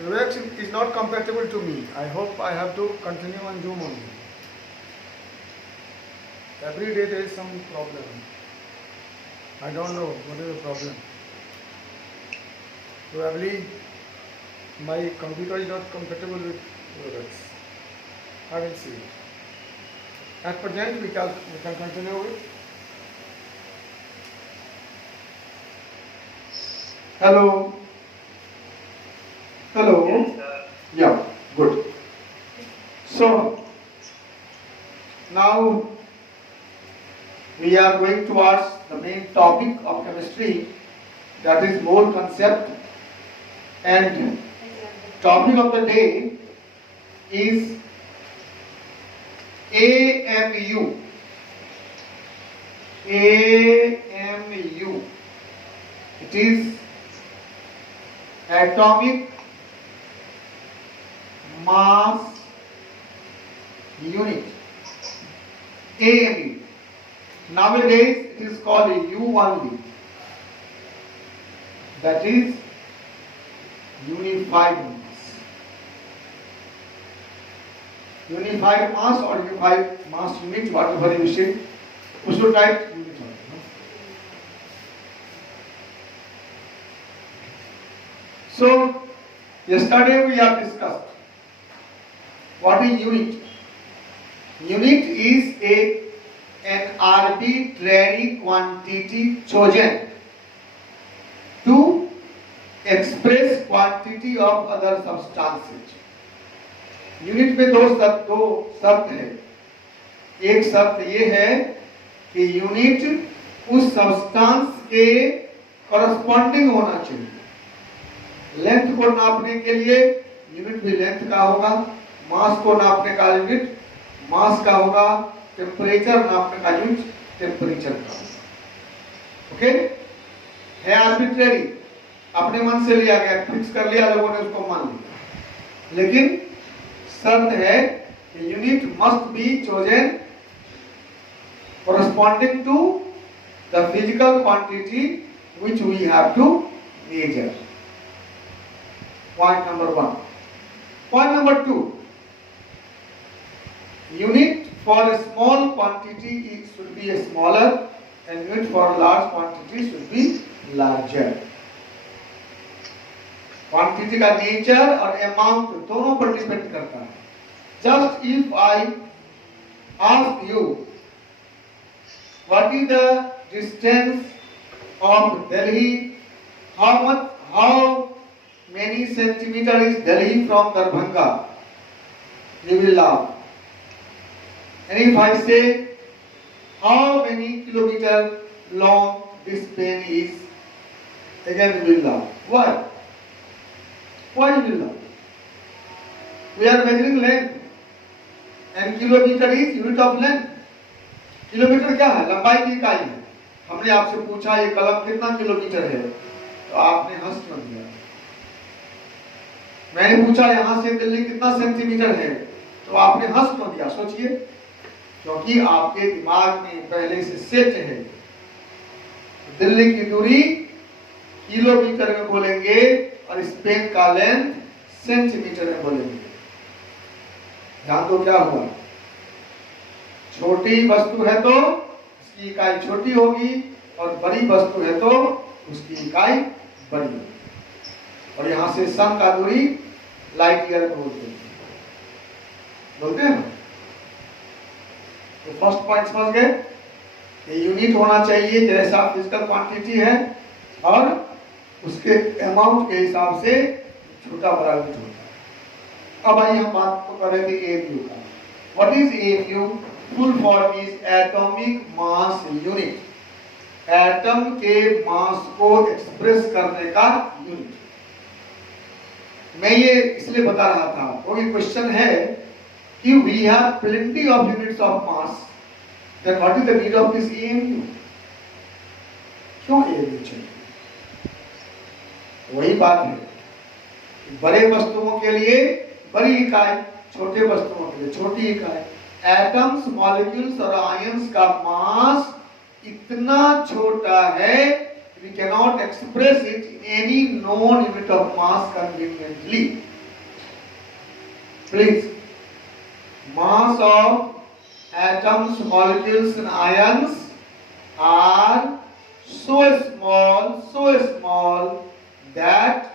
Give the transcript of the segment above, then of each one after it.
Webex is not compatible to me. I hope I have to continue on Zoom only. Every day there is some problem. I don't know what is the problem. Probably my computer is not compatible with Webex. I will see. At present we can continue with. Hello. Hello. Yes, sir. Yeah, good. So now we are going towards the main topic of chemistry, that is mole concept, and topic of the day is AMU. AMU. It is atomic mass unit. AMU. Nowadays it is called U only. That is unified mass. Unified mass or unified mass unit, whatever you say, you should write unit only. So yesterday we have discussed what is unit. Unit is an arbitrary quantity chosen to express quantity of other substances. Unit में दो शर्त है. एक शर्त ये है कि unit उस सब्सटेंस के करस्पॉन्डिंग होना चाहिए. लेंथ को नापने के लिए यूनिट भी लेंथ का होगा, मास को नापने का यूनिट मास का होगा, टेम्परेचर नापने का यूनिट टेम्परेचर का होगा. ओके, है आर्बिट्रेरी, अपने मन से लिया गया, फिक्स कर लिया, लोगों ने उसको मान लिया. लेकिन शर्त है कि unit must be chosen corresponding to the physical quantity which we have to measure. Point number 1. Point number 2. Unit for a small quantity should be a smaller and unit for a large quantity should be larger. Quantity का nature और amount दोनों पर depend करता है. Just if I ask you what is the distance of Delhi, how many centimetre is Delhi from Darbhanga, you will laugh. And if I say how many kilometre long this pen is, again you will laugh. Why? Why will not? We are measuring length and kilometer is unit of length. Kilometre क्या है? लंबाई की इकाई है. हमने आपसे पूछा ये कलम कितना किलोमीटर है, तो आपने हंस क्यों दिया? मैंने पूछा यहाँ से दिल्ली कितना सेंटीमीटर है, तो आपने हंस क्यों दिया? सोचिए, क्योंकि आपके दिमाग में पहले से सेट है. दिल्ली की दूरी किलोमीटर में बोलेंगे और इस पेन का लेंथ सेंटीमीटर में बोलेंगे. ध्यान दो क्या हुआ. छोटी वस्तु है तो उसकी इकाई छोटी होगी और बड़ी वस्तु है तो उसकी इकाई बड़ी होगी. और यहां से सन का दूरी लाइट ईयर बोलते हैं ना. तो फर्स्ट पॉइंट समझ गए कि यूनिट होना चाहिए जैसा फिजिकल क्वांटिटी है और उसके अमाउंट के हिसाब से छोटा बड़ा यूनिट होता है. अब आइए हम बात कर रहे थे एएमयू का. What is AMU? Full form is atomic mass unit. Atom के मास को एक्सप्रेस करने का यूनिट. मैं ये इसलिए बता रहा था क्योंकि क्वेश्चन है कि we have plenty of units of mass, then what is the need of this AMU? क्यों एएमयू चाहिए? वही बात है, बड़े वस्तुओं के लिए बड़ी इकाई, छोटे वस्तुओं के लिए छोटी इकाई. एटम्स, मॉलिक्यूल्स और आयंस का मास इतना छोटा है we cannot express it in any known unit of mass conveniently. Please, mass of atoms, molecules and ions are so small that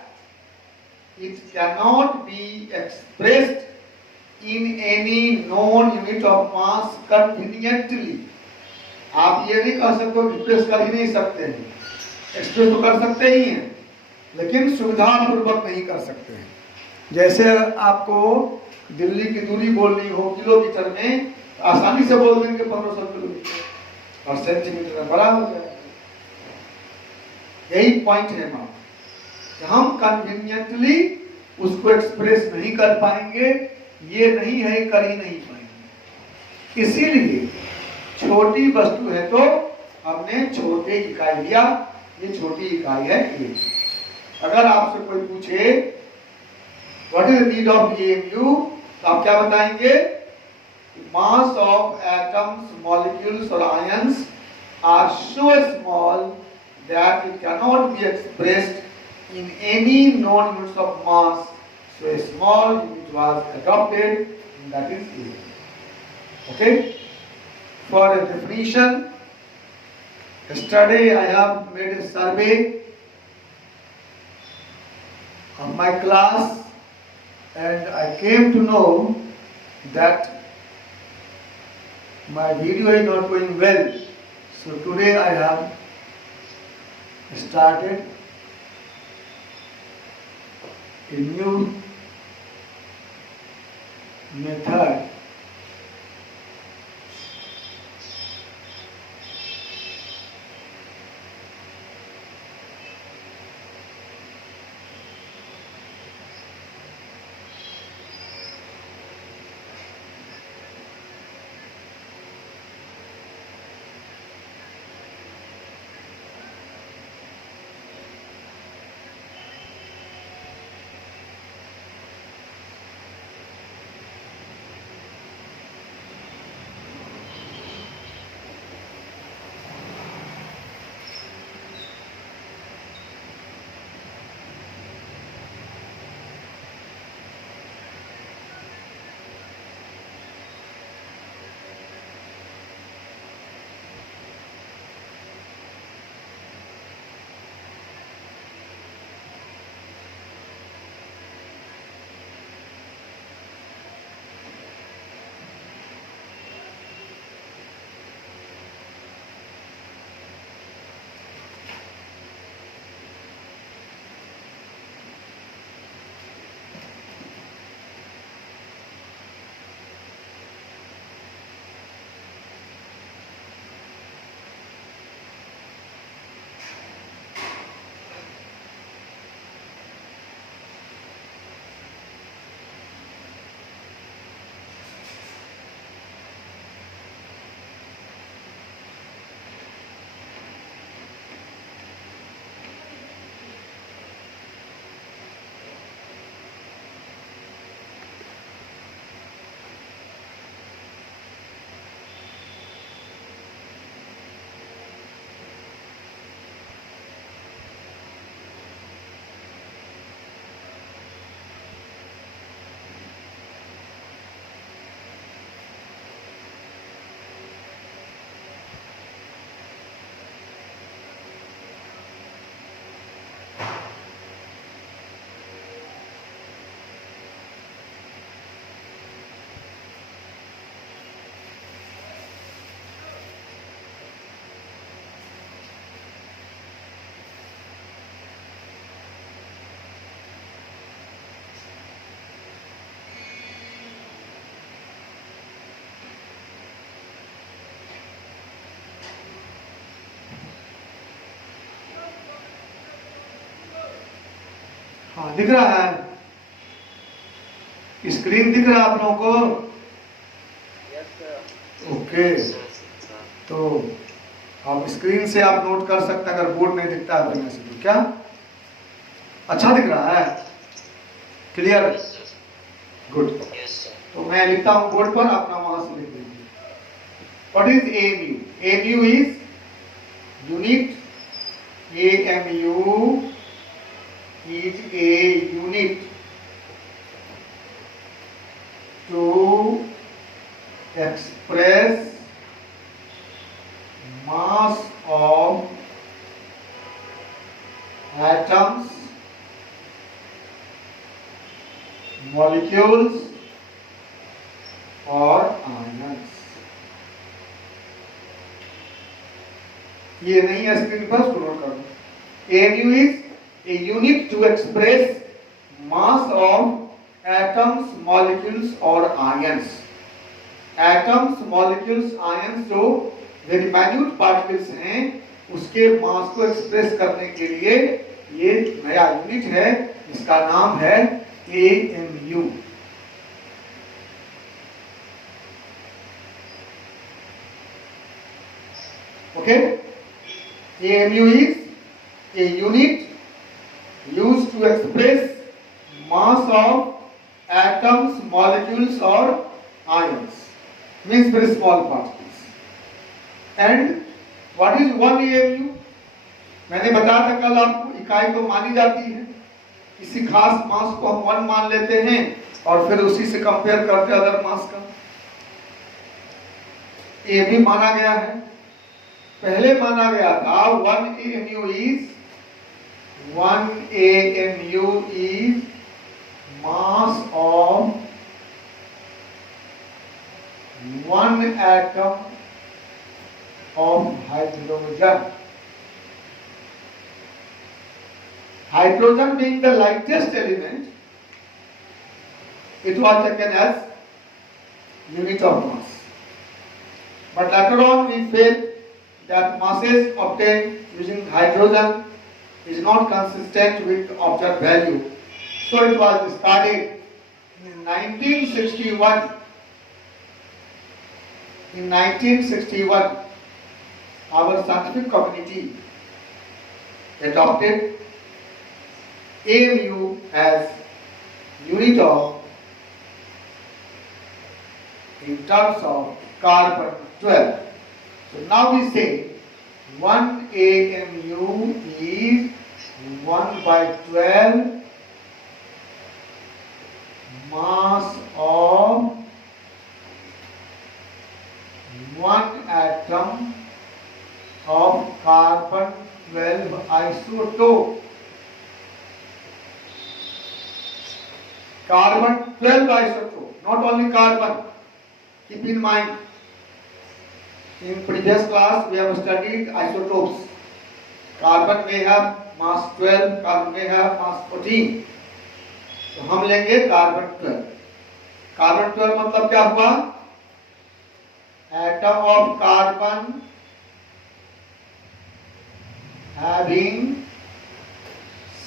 it cannot be expressed in any known unit of mass conveniently. आप ये नहीं कह सकते, express कर ही नहीं सकते हैं, express तो कर सकते ही हैं लेकिन सुविधापूर्वक नहीं कर सकते हैं। जैसे आपको दिल्ली की दूरी बोलनी हो किलोमीटर में, आसानी से बोल देंगे 1500 किलोमीटर और सेंटीमीटर में बड़ा हो जाएगा। यही पॉइंट है मां, हम कन्वीनियंटली उसको एक्सप्रेस नहीं कर पाएंगे, ये नहीं है, कर ही नहीं पाएंगे। इसीलिए छोटी वस्तु है तो हमने छोटे इकाई लिया, ये छोटी इकाई है ये। अगर आपसे कोई पूछे what is the need of AMU, तो आप क्या बताएंगे? मास ऑफ एटम्स, मॉलिक्यूल्स और ions are so small that it can not be expressed in any known units of mass, so a small unit was adopted and that is A. Okay? For a definition, yesterday I have made a survey of my class and I came to know that my video is not going well. So today I have started a new method हाँ दिख रहा है, screen दिख रहा है आप लोगों को? ओके, तो आप स्क्रीन से आप नोट कर सकते हैं, अगर बोर्ड नहीं दिखता है बढ़िया से। क्या अच्छा दिख रहा है? क्लियर? गुड। तो मैं लिखता हूं बोर्ड पर, अपना वहां से लिख दीजिए। What is AMU? AMU is unit, AMU is a unit to express mass of atoms, molecules or ions. ये नहीं है स्क्रीन पर, उसको नोट कर दो. AMU is a unit to express mass of atoms, molecules or ions. Atoms, molecules, ions जो very minute particles हैं उसके मास को एक्सप्रेस करने के लिए ये नया यूनिट है, इसका नाम है AMU. Okay? AMU is a unit used to express mass of atoms, molecules or ions, means very small particles. And what is 1 AMU? मैंने बताया था कल आपको, इकाई तो मानी जाती है, किसी खास मास को हम 1 मान लेते हैं और फिर उसी से कंपेयर करते हैं अदर मास का. ये भी माना गया है, पहले माना गया था 1 AMU is mass of one atom of hydrogen. Hydrogen being the lightest element, it was taken as unit of mass. But later on we felt that masses obtained using hydrogen is not consistent with observed value. So it was started in 1961. In 1961, our scientific community adopted AMU as unit of, in terms of carbon 12. So now we say 1 AMU is 1/12 mass of one atom of carbon 12 isotope. Carbon 12 isotope, not only carbon. Keep in mind, in previous class we have studied isotopes. Carbon may have mass 12, carbon may have mass 14. तो हम लेंगे carbon 12. Carbon 12 मतलब क्या हुआ? Atom of carbon having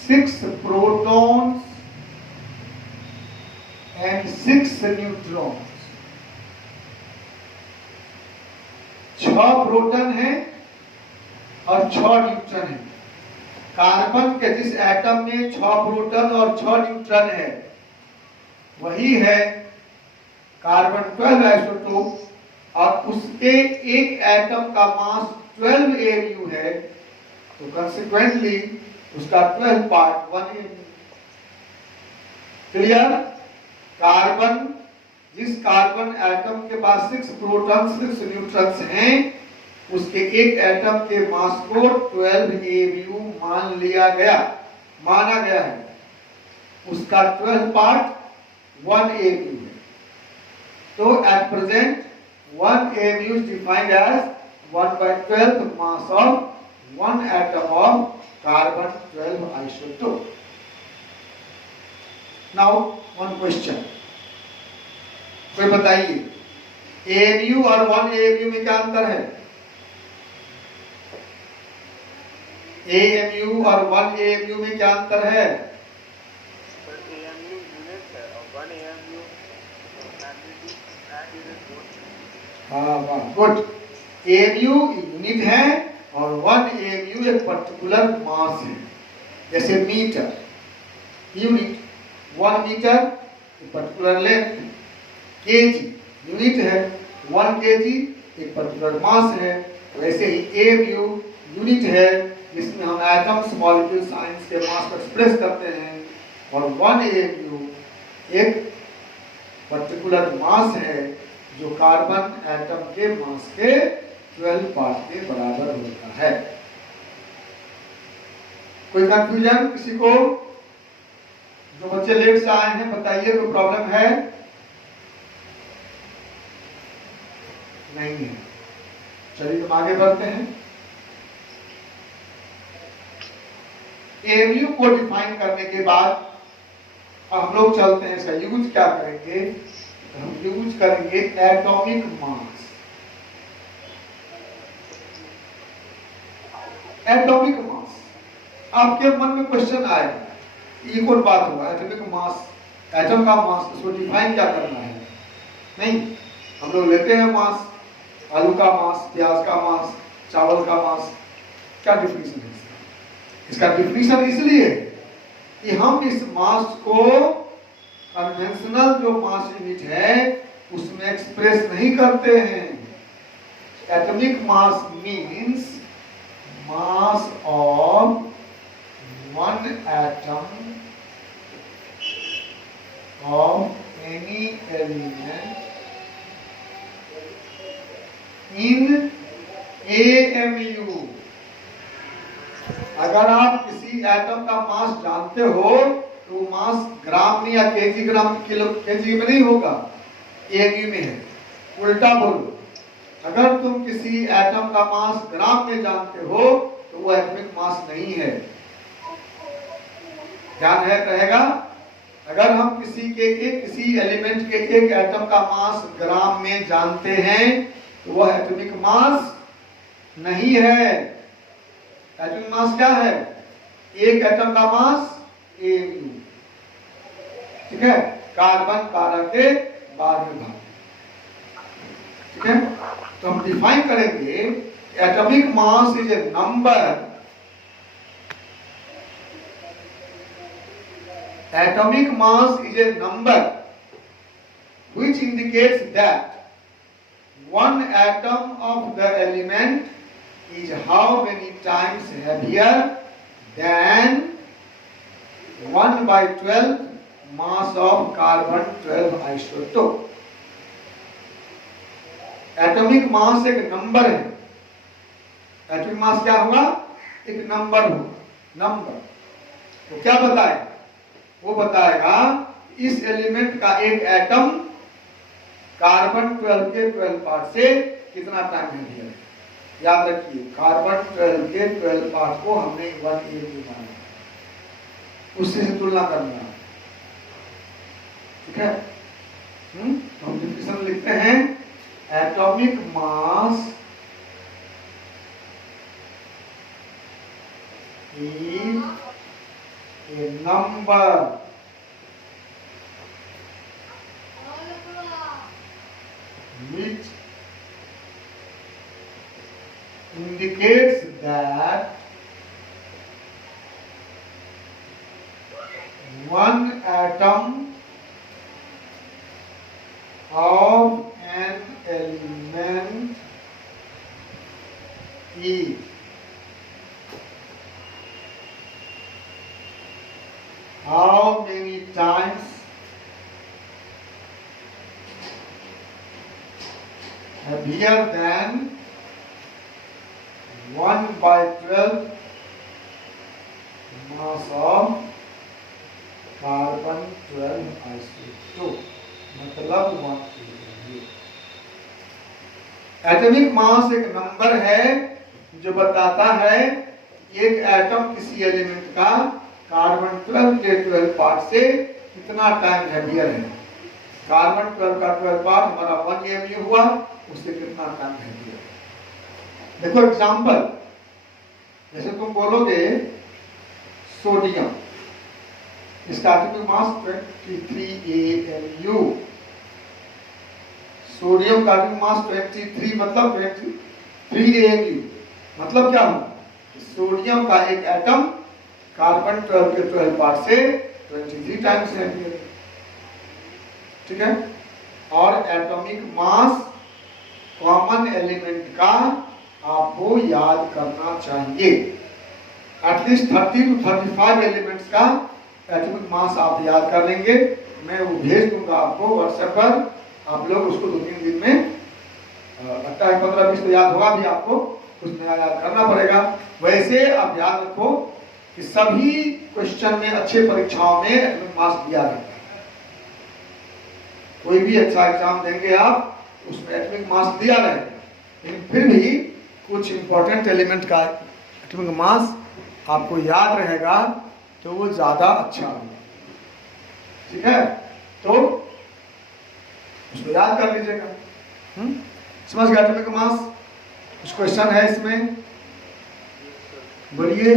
6 protons and 6 neutrons. 6 proton है और 6 neutron है. Carbon के जिस एटम में 6 प्रोटॉन और 6 न्यूट्रॉन है वही है कार्बन 12 आइसोटोप, और उसके एक एटम का मास 12 AMU है, तो कंसिक्वेंटली उसका 12 पार्ट 1 AMU. क्लियर? कार्बन, जिस कार्बन एटम के पास 6 प्रोटॉन 6 न्यूट्रॉन्स हैं उसके एक एटम के मास को 12 AMU माना गया है, उसका 12 पार्ट 1 AMU है. तो at present 1 AMU is defined as 1/12 mass of one atom of carbon 12 isotope. Now one question. कोई बताइए, AMU और 1 AMU में क्या अंतर है? AMU और 1 AMU में क्या अंतर है? AMU यूनिट है और 1 AMU हाँ वाह, गुड. AMU यूनिट है और 1 AMU एक पर्टिकुलर मास है. जैसे मीटर, यूनिट 1 मीटर एक पर्टिकुलर लेंथ. केजी यूनिट है, 1 केजी एक पर्टिकुलर मास है. वैसे ही AMU यूनिट है जिसमें हम एटम्स, मॉलिक्यूल्स, आयंस के मास को एक्सप्रेस करते हैं, और 1 AMU एक पर्टिकुलर मास है जो कार्बन एटम के मास के 12 पार्ट के बराबर होता है। कोई कंफ्यूजन किसी को? जो बच्चे लेट से आए हैं बताइए, कोई प्रॉब्लम है? नहीं है। चलिए हम आगे बढ़ते हैं। एमयू को डिफाइन करने के बाद अब हम लोग चलते हैं, इसका यूज क्या करेंगे? हम यूज करेंगे एटॉमिक मास। एटॉमिक मास, आपके मन में क्वेश्चन आएगा, ये कौन बात हुआ? एटॉमिक मास, एटम का मास, उसको डिफाइन क्या करना है? नहीं, हम लोग लेते हैं मास, आलू का मास, प्याज का मास, चावल का मास, क्या डिफिनेशन है इसका? इसका डिफिनेशन इसलिए कि हम इस मास को कन्वेंशनल जो मास यूनिट है उसमें एक्सप्रेस नहीं करते हैं। Atomic mass means mass of one atom of any element in AMU। अगर आप किसी एटम का मास जानते हो तो मास ग्राम में या केजी ग्राम किलो केजी में नहीं होगा, AMU में है। उल्टा बोलो, अगर तुम किसी एटम का मास ग्राम में जानते हो तो वो एटॉमिक मास नहीं है। ध्यान है रहेगा? अगर हम किसी एलिमेंट के एक एटम का मास ग्राम में जानते हैं तो वह एटॉमिक मास नहीं है। एटॉमिक मास क्या है? एक एटम का मास AMU। ठीक है, कार्बन 12 के 12वें भाग। ठीक है, तो हम डिफाइन करेंगे atomic mass is a number, atomic mass is a number which indicates that one atom of the element is how many times heavier than 1/12 mass of carbon 12 isotope। Atomic mass एक number है। Atomic mass क्या हुआ? एक number हुआ। Number तो क्या बताएगा? वो बताएगा इस एलिमेंट का एक एटम कार्बन 12 के 12 पार्ट से कितना टाइम हेवियर है। याद रखिए, कार्बन 12 के 12 पार्ट को हमने 1 AMU माना, उससे तुलना करना। ठीक है, हम डिफिनेशन लिखते हैं, atomic mass is a number which indicates that one atom of an element is how many times heavier than 1/12 mass of carbon 12 isotope, मतलब 1 AMU। एटॉमिक मास एक नंबर है जो बताता है एक एटम किसी एलिमेंट का कार्बन 12 के 12 पार्ट से कितना टाइम हेवियर है। कार्बन 12 का 12 पार्ट हमारा 1 AMU हुआ, उससे कितना टाइम हेवियर है। देखो एग्जांपल, जैसे तुम बोलोगे सोडियम, इसका एटॉमिक मास 23 AMU। सोडियम का एटॉमिक मास 23 मतलब 23 AMU। मतलब क्या हुआ? सोडियम का एक एटम कार्बन 12 के 12 पार्ट से 23 टाइम्स हेवियर। ठीक है, और एटॉमिक मास कॉमन एलिमेंट का आपको याद करना चाहिए। एटलीस्ट 30 to 35 एलिमेंट्स का एटॉमिक मास आप याद कर लेंगे, मैं वो भेज दूंगा आपको व्हाट्सएप पर, आप लोग उसको 2-3 दिन में लगता है 15-20 तो याद होगा भी आपको, कुछ नया याद करना पड़ेगा। वैसे आप याद रखो कि सभी क्वेश्चन में, अच्छे परीक्षाओं में एटॉमिक मास दिया रहता है। कोई भी अच्छा एग्जाम देंगे आप, उसमें एटॉमिक मास दिया रहेगा, लेकिन फिर भी कुछ इंपॉर्टेंट एलिमेंट का एटॉमिक मास आपको याद रहेगा तो वो ज्यादा अच्छा होगा। ठीक है, तो उसको याद कर लीजिएगा। समझ गया एटॉमिक मास? कुछ क्वेश्चन है इसमें, बोलिए।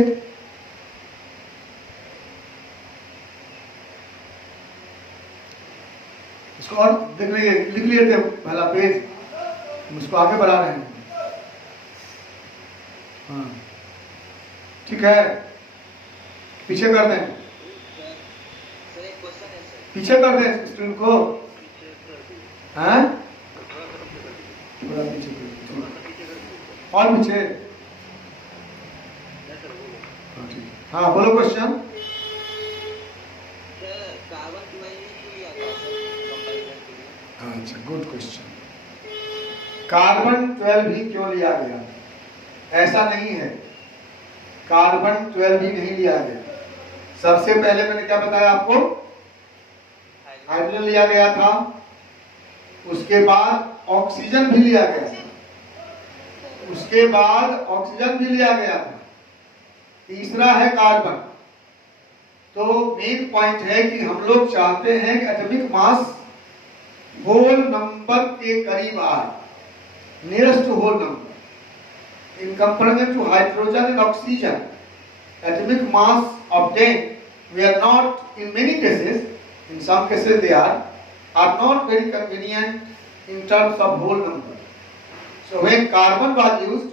इसको और देख लीजिए, लिख लिए थे पहला पेज, उसको आगे बढ़ा रहे हैं। हाँ ठीक है, पीछे कर दें, पीछे कर दें स्क्रीन को। हैं? थोड़ा पीछे कर, और पीछे। हाँ बोलो क्वेश्चन। अच्छा, गुड क्वेश्चन। कार्बन 12 भी क्यों लिया गया? ऐसा नहीं है, कार्बन 12 भी नहीं लिया गया। सबसे पहले मैंने क्या बताया आपको? हाइड्रोजन लिया गया था, उसके बाद ऑक्सीजन भी लिया गया था, उसके बाद ऑक्सीजन भी लिया गया था, तीसरा है कार्बन। तो मेन पॉइंट है कि हम लोग चाहते हैं कि एटॉमिक मास होल नंबर के करीब आए, nearest to whole number. In comparison to hydrogen and oxygen, atomic mass obtained, we are not, in many cases, in some cases they are not very convenient in terms of whole number. So when carbon was used,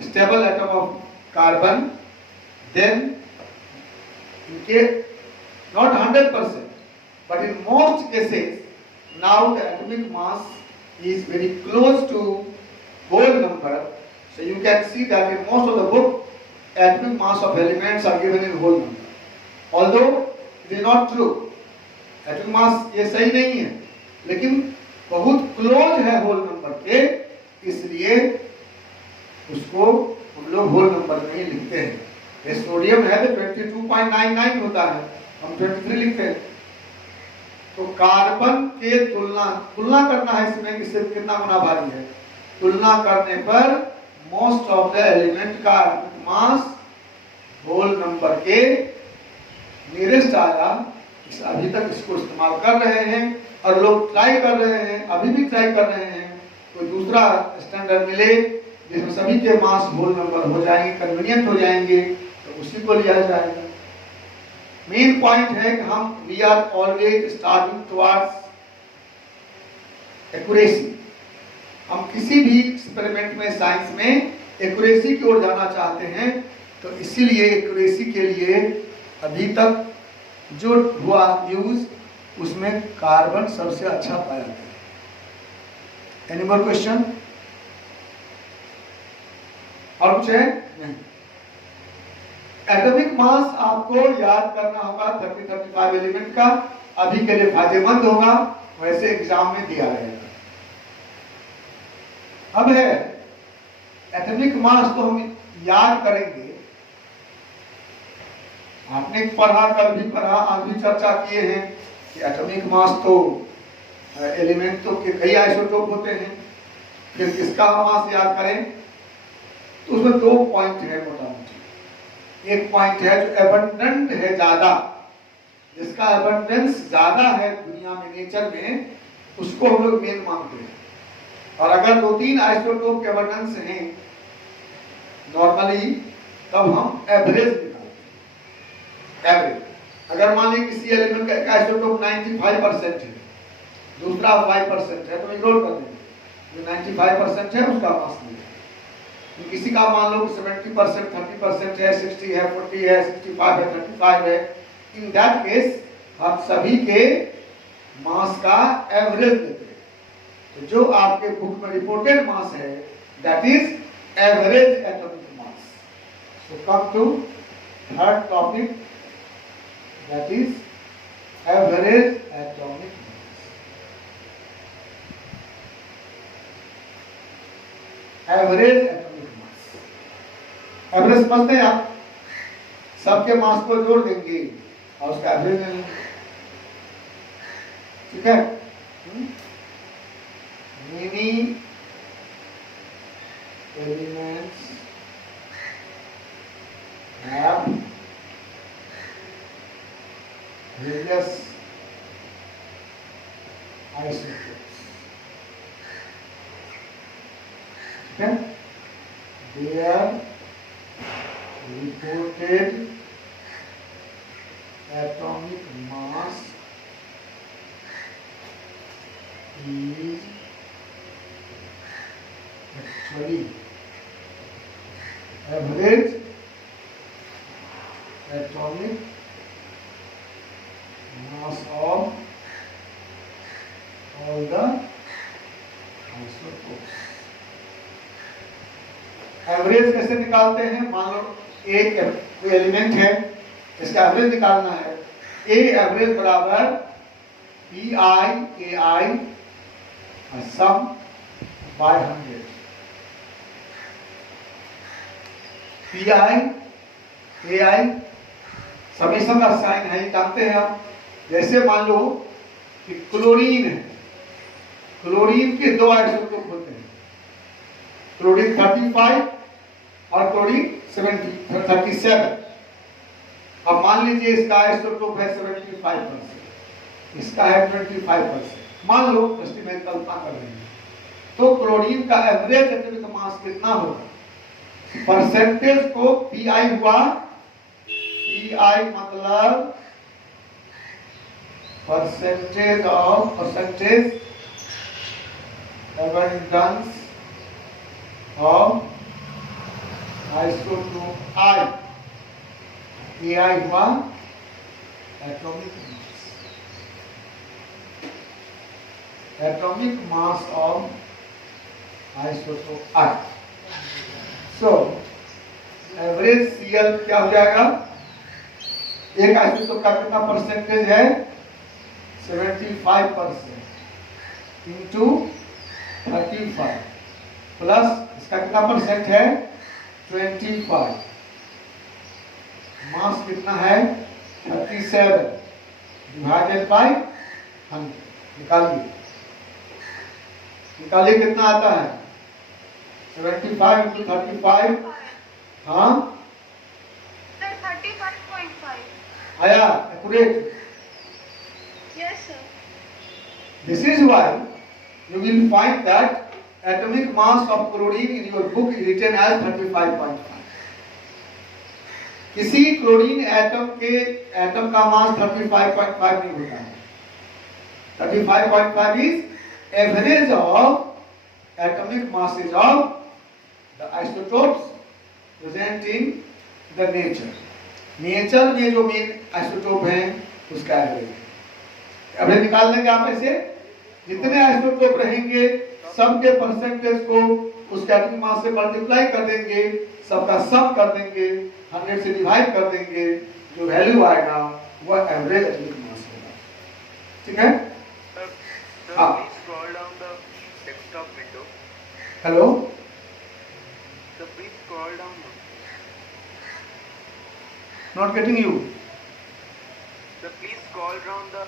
stable atom of carbon, then in case, not 100%, but in most cases, now the atomic mass is very close to whole number. So you can see that in most of the book, atomic mass of elements are given in whole number. Although it is not true, atomic mass ये सही नहीं है, लेकिन बहुत close है whole number के, इसलिए उसको हम लोग होल नंबर में ही लिखते हैं। ये सोडियम है तो 22.99 होता है, हम 23 लिखते हैं। तो कार्बन के तुलना करना है इसमें, किससे कितना गुना भारी है, तुलना करने पर मोस्ट ऑफ द एलिमेंट का मास होल नंबर के नियरेस्ट आया। अभी तक इसको इस्तेमाल कर रहे हैं और लोग ट्राई कर रहे हैं, अभी भी ट्राई कर रहे हैं। कोई दूसरा स्टैंडर्ड मिले जिसमें सभी के मास होल नंबर हो जाएंगे, कन्वीनियंट हो जाएंगे, तो उसी को लिया जाएगा। मेन पॉइंट है कि हम we are always starting towards accuracy. हम किसी भी एक्सपेरिमेंट में, साइंस में एक्यूरेसी की ओर जाना चाहते हैं, तो इसीलिए एक्यूरेसी के लिए अभी तक जो हुआ यूज, उसमें कार्बन सबसे अच्छा पाया गया। Any more question? और कुछ है? नहीं। एटॉमिक मास आपको याद करना होगा 30-35 एलिमेंट का, अभी के लिए फायदेमंद होगा, वैसे एग्जाम में दिया रहेगा। अब है एटॉमिक मास, तो हम याद करेंगे। आपने पढ़ा, कल भी पढ़ा, आज भी चर्चा किए हैं कि एटॉमिक मास तो एलिमेंटों के कई आइसोटोप होते हैं। फिर किसका मास याद करें, तो उसमें 2 पॉइंट है मोटा मोटी। एक पॉइंट है जो एबंडेंट है, ज्यादा, जिसका एबंडेंस ज्यादा है दुनिया में, नेचर में, उसको हम लोग मेन मानते हैं। और अगर 2-3 आइसोटोप के एबंडेंस हैं नॉर्मली, तब हम एवरेज निकालते हैं। एवरेज अगर मान लीजिए किसी एलिमेंट का आइसोटोप 95% है, दूसरा 5% है, तो इग्नोर कर देंगे। जो 95% है उसका मास नहीं है। किसी का मान लो 70%, 30% है, 60 है, 40 है, 65 है, 35 है, इन दैट केस हम सभी के मास का एवरेज लेते हैं। तो जो आपके बुक में रिपोर्टेड मास है, that is average atomic mass. So come to third topic, that is average atomic mass. Average atomic mass. Average समझते हैं आप? सबके मास को जोड़ देंगे और उसका एवरेज ले लेंगे, ठीक है? Many elements have various isotopes. Okay? Their reported atomic mass is actually average atomic mass of all the isotopes. Average कैसे निकालते हैं? मान लो एक कोई एलिमेंट है, इसका एवरेज निकालना है। ए एवरेज बराबर P I A I sum by 100। P I A I summation का साइन है, जानते हैं आप। जैसे मान लो कि क्लोरीन है, क्लोरीन के दो आइसोटोप होते हैं, क्लोरीन 35 और क्लोरीन 37। अब मान लीजिए इसका आइसोटोप है 75%, इसका है 25%। मान लो एस्टीमेट कल्पना कर रहे हैं, तो क्लोरीन का एवरेज एटॉमिक मास कितना होगा? परसेंटेज को पीआई हुआ, पीआई मतलब percentage abundance of isotope I, AI हुआ atomic mass of isotope I. So average CL क्या हो जाएगा? एक आइसोटोप का कितना परसेंटेज है? 75% इंटू 35 प्लस इसका कितना परसेंट है? 25। मास कितना है? 37 डिवाइडेड बाय 100। निकालिए कितना आता है? 75 इंटू 35, हाँ 35.5 आया accurate. yes sir This is why you will find that atomic mass of chlorine in your book is written as 35.5. किसी क्लोरीन एटम का मास 35.5 नहीं होता है। 35.5 is average of atomic masses of the isotopes present in the nature. Nature में जो main isotope हैं उसका average. Average निकाल लेंगे आप ऐसे, जितने आइसोटोप रहेंगे सबके परसेंटेज को उसके एटॉमिक मास से मल्टीप्लाई कर देंगे, सबका सम कर देंगे, 100 से डिवाइड कर देंगे, जो वैल्यू आएगा वह एवरेज एटॉमिक मास होगा। ठीक है? Sir, Ah. please scroll down the desktop window. Hello, Sir, please scroll down. Not getting you. Sir, please scroll down the.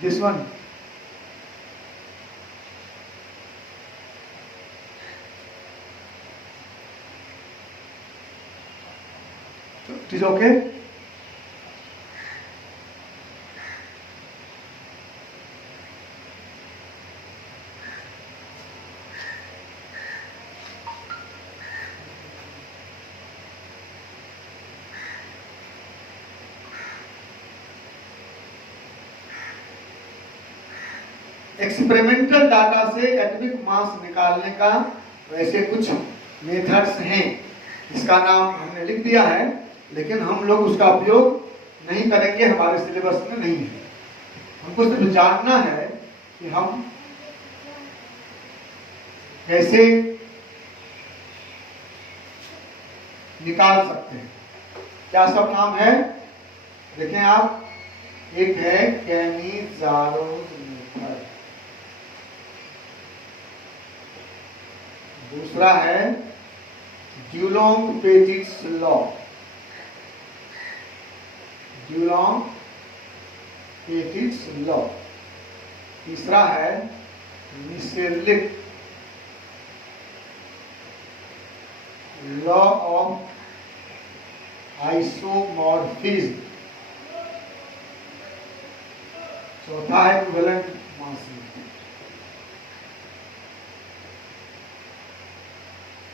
This one it is okay. Experimental data से atomic mass निकालने का वैसे कुछ methods हैं, इसका नाम हमने लिख दिया है, लेकिन हम लोग उसका उपयोग नहीं करेंगे, हमारे सिलेबस में नहीं है। हमको सिर्फ जानना है कि हम कैसे निकाल सकते हैं। क्या सब नाम है देखें आप, एक है कैनिज़ारोस मेथड, दूसरा है ड्यूलोंग-पेटिट्स लॉ, ड्यूलोंग-पेटिट्स लॉ, तीसरा है मिसेलिक लॉ ऑफ आइसोमॉर्फिज्म, चौथा है इक्विवेलेंट मास,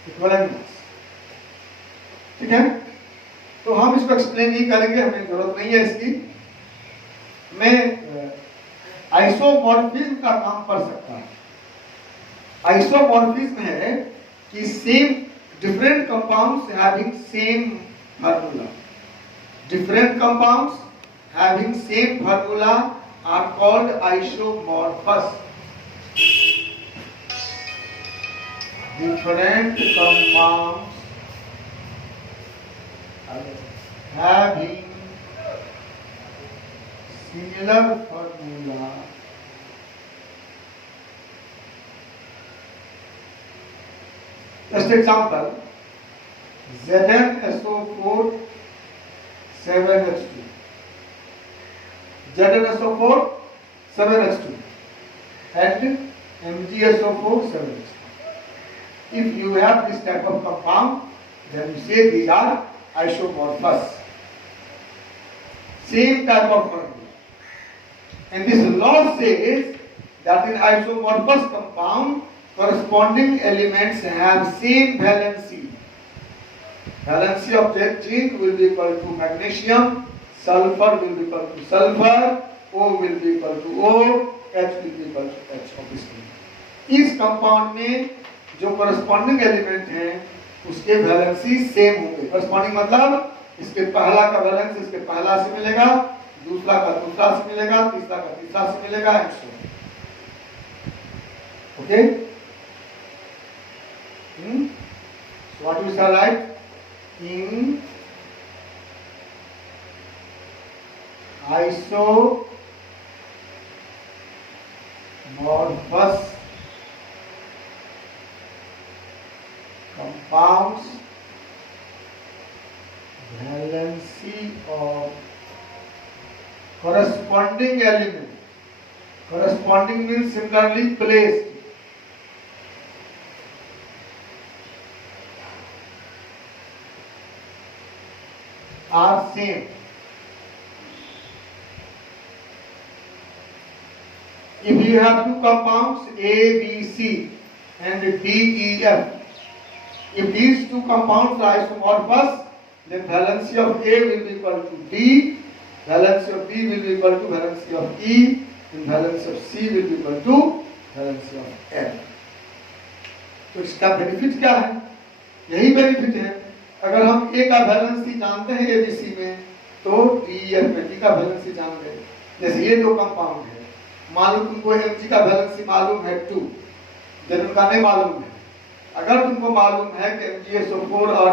इक्विवेलेंट मास। ठीक है, तो हम इसको एक्सप्लेन नहीं करेंगे, हमें जरूरत नहीं है इसकी। मैं आइसोमॉर्फिज्म का काम कर सकता है। आइसोमॉर्फिज्म है कि same different compounds having same formula, different compounds having same formula are called isomorphous. Different compounds having similar formula just example ZnSO4 7H2 ZnSO4 7H2 and MgSO4 7H2. If you have this type of compound, then you say these are isomorphous, same type of formula. And this law says that in isomorphous compound corresponding elements have same valency. Valency of zinc will be equal to magnesium, sulfur will be equal to sulfur, O will be equal to O, H will be equal to H obviously. इस compound में जो corresponding element हैं उसके valency same होंगे। corresponding मतलब इसके पहला का वैलेंस इसके पहला से मिलेगा, दूसरा का दूसरा से मिलेगा, तीसरा का तीसरा से मिलेगा, and so on. Okay? So what you shall write? In isomorphous compounds, valency of corresponding element, corresponding means similarly placed, are same. If you have two compounds A, B, C and D, E, F, if these two compounds are isomorphous, then valency of A will be equal to D, valency of B will be equal to valency of E, and valency of C will be equal to valency of F. तो इसका benefit क्या है? यही benefit है। अगर हम A का valency जानते हैं ABC में, तो DEF में D का वैलेंसी जान गए। जैसे ये दो कंपाउंड है, मालूम तुमको Mg का वैलेंसी मालूम है 2, Zn का नहीं मालूम है। अगर तुमको मालूम है कि MgSO4 और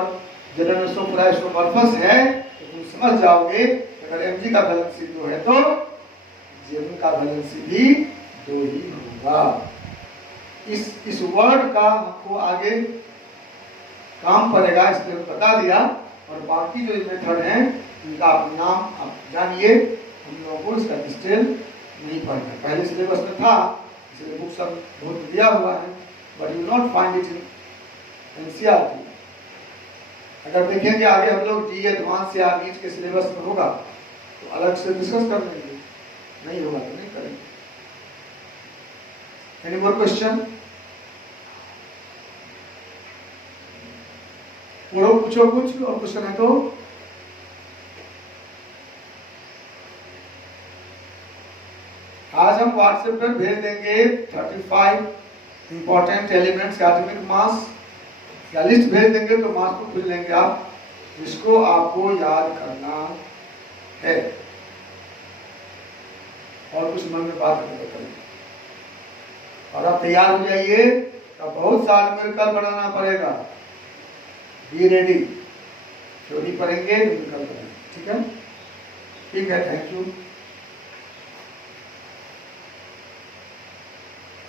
ZnSO4 आइसोमॉर्फस है, तो तुम समझ जाओगे अगर Mg का वैलेंसी 2 है तो Zn का वैलेंसी भी 2 ही होगा। इस वर्ड का हमको आगे काम पड़ेगा, इसलिए बता दिया। और बाकी जो मेथड हैं उनका नाम आप जानिए, हम लोगों को इसका डिटेल नहीं पढ़ना। पहले सिलेबस में था, इसलिए बुक सब बहुत दिया हुआ है, but you not find it in NCERT. अगर देखेंगे आगे हम लोग जी एडवांस या नीट के सिलेबस में होगा तो अलग से डिस्कस कर लेंगे, नहीं होगा तो नहीं करेंगे। Any more question? पूछो कुछ, और क्वेश्चन है तो आज हम व्हाट्सएप पर भेज देंगे 35 इंपॉर्टेंट एलिमेंट्स का एटॉमिक मास या लिस्ट भेज देंगे, तो मास को खोज लेंगे आप, जिसको आपको याद करना है और कुछ मन में बात करेंगे। और आप तैयार हो जाइए, अब बहुत सारा न्यूमेरिकल बनाना पड़ेगा। Be ready. थ्योरी पढ़ेंगे न्यूमेरिकल पढ़ेंगे, ठीक है? ठीक है, थैंक यू।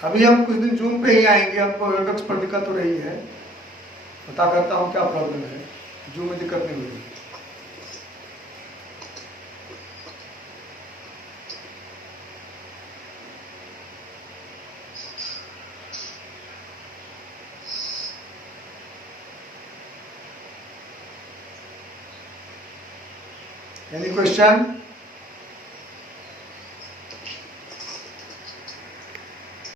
अभी हम कुछ दिन जून पे ही आएंगे, हमको एडक्स पर दिक्कत हो रही है, पता करता हूँ क्या प्रॉब्लम है। जून में दिक्कत नहीं होगी। Any question?